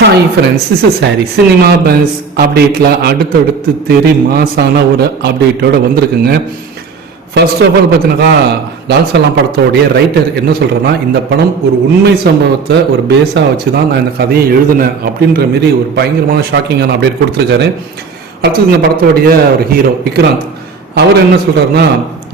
Hi friends is is ஹாரி cinema buzz அப்டேட்டில் அடுத்தடுத்து தெரி மாசான ஒரு அப்டேட்டோட வந்திருக்குங்க. ஃபர்ஸ்ட் ஆஃப் ஆல் பார்த்தீங்கன்னா லால் சலாம் படத்தோடைய ரைட்டர் என்ன சொல்கிறேன்னா இந்த படம் ஒரு உண்மை சம்பவத்தை ஒரு பேஸாக வச்சு தான் நான் இந்த கதையை எழுதினேன் அப்படின்ற மாரி ஒரு பயங்கரமான ஷாக்கிங்கான அப்டேட் கொடுத்துருக்காரு. அடுத்தது இந்த படத்தோடைய ஒரு ஹீரோ விக்ராந்த். அவர் என்ன சொல்கிறாருன்னா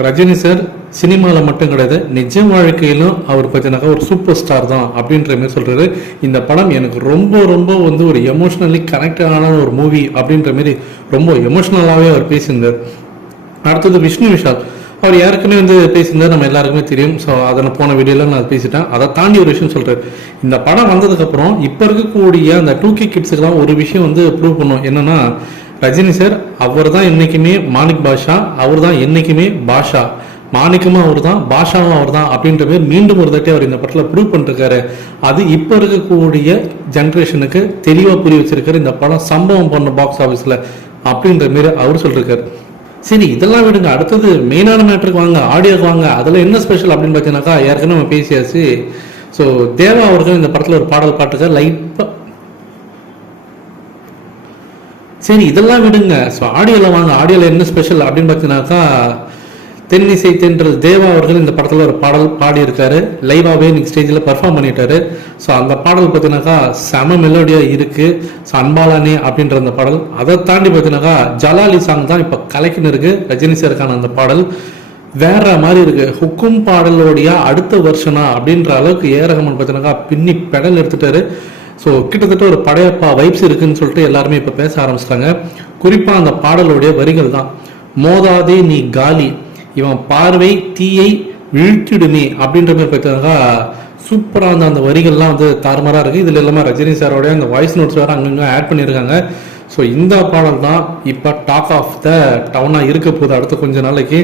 ரஜினி சார் சினிமாவில் மட்டும் கிடையாது நிஜ வாழ்க்கையிலும் அவர் பார்த்தீங்கன்னாக்கா ஒரு சூப்பர் ஸ்டார் தான் அப்படின்ற மாதிரி சொல்கிறாரு இந்த படம் எனக்கு ரொம்ப ரொம்ப வந்து ஒரு எமோஷ்னலி கனெக்டடான ஒரு மூவி அப்படின்ற மாதிரி ரொம்ப எமோஷ்னலாகவே அவர் பேசியிருந்தார். அடுத்தது விஷ்ணு விஷால். அவர் யாருக்குமே வந்து பேசியிருந்தார் நம்ம எல்லாருக்குமே தெரியும். ஸோ அதை நான் போன வீடியோவில் நான் பேசிட்டேன். அதை தாண்டி ஒரு விஷயம் சொல்கிறார் இந்த படம் வந்ததுக்கப்புறம் இப்போ இருக்கக்கூடிய அந்த டூ கே கிட்ஸுக்கெல்லாம் ஒரு விஷயம் வந்து ப்ரூவ் பண்ணும். என்னன்னா ரஜினி சார் அவர் தான் என்றைக்குமே மாணிக் பாஷா அவர் தான் என்றைக்குமே பாஷா. மாணிக்கமும் அவர் தான் பாஷாவும் அவர் தான் அப்படின்ற மாதிரி மீண்டும் ஒரு தட்டி அவர் இந்த படத்தில் ப்ரூவ் பண்ணிருக்காரு. அது இப்போ இருக்கக்கூடிய ஜென்ரேஷனுக்கு தெளிவாக புரிய வச்சிருக்காரு. இந்த படம் சம்பவம் பண்ண பாக்ஸ் ஆஃபீஸில் அப்படின்ற மாரி அவர் சொல்லிருக்காரு. சரி இதெல்லாம் விடுங்க. அடுத்தது மெயினான மேட்ருக்கு வாங்க ஆடியோக்கு வாங்க. அதில் என்ன ஸ்பெஷல் அப்படின்னு பார்த்தீங்கன்னாக்கா ஏற்கனவே நம்ம பேசியாச்சு. ஸோ தேவா அவர்கள் இந்த படத்தில் ஒரு பாடல் பாட்டுக்க லைட்டாக சரி இதெல்லாம் விடுங்க. ஸோ ஆடியோவில் வாங்க. ஆடியோவில் என்ன ஸ்பெஷல் அப்படின்னு பார்த்தீங்கன்னாக்கா தென்னிசை தென்றல் தேவா அவர்கள் இந்த படத்தில் ஒரு பாடல் பாடியிருக்காரு. லைவாகவே இன்னைக்கு ஸ்டேஜில் பர்ஃபார்ம் பண்ணிட்டாரு. ஸோ அந்த பாடல் பார்த்தீங்கன்னாக்கா செம மெலோடியாக இருக்குது ஸோ அன்பாலானே அப்படின்ற அந்த பாடல். அதை தாண்டி பார்த்தீங்கன்னாக்கா ஜலாலி சாங் தான் இப்போ கலக்கின்னு இருக்குது ரஜினி சாருக்கான அந்த பாடல். வேற மாதிரி இருக்கு. ஹுக்கும் பாடலோடைய அடுத்த வருஷனா அப்படின்ற அளவுக்கு ஏ ரஹ்மான் பார்த்தீங்கன்னாக்கா பின்னி பெடல் எடுத்துட்டாரு. ஸோ கிட்டத்தட்ட ஒரு படையப்பா வைப்ஸ் இருக்குன்னு சொல்லிட்டு எல்லாருமே இப்போ பேச ஆரம்பிச்சிட்டாங்க. குறிப்பாக அந்த பாடலுடைய வரிகள் தான். மோதாதே நீ காலி. இவன் பார்வை தீயை வீழ்த்திடுமே அப்படின்ற மாதிரி பார்த்தாக்கா சூப்பராக அந்த அந்த வரிகள்லாம் வந்து தாறுமாறாக இருக்குது இதில் இல்லாமல் ரஜினி சாரோடைய அந்த வாய்ஸ் நோட்ஸ் வேறு அங்கங்கே ஆட் பண்ணியிருக்காங்க ஸோ இந்த பாடல் தான் இப்போ டாக் ஆஃப் த டவுனாக இருக்க போகுது அடுத்த கொஞ்ச நாளைக்கு.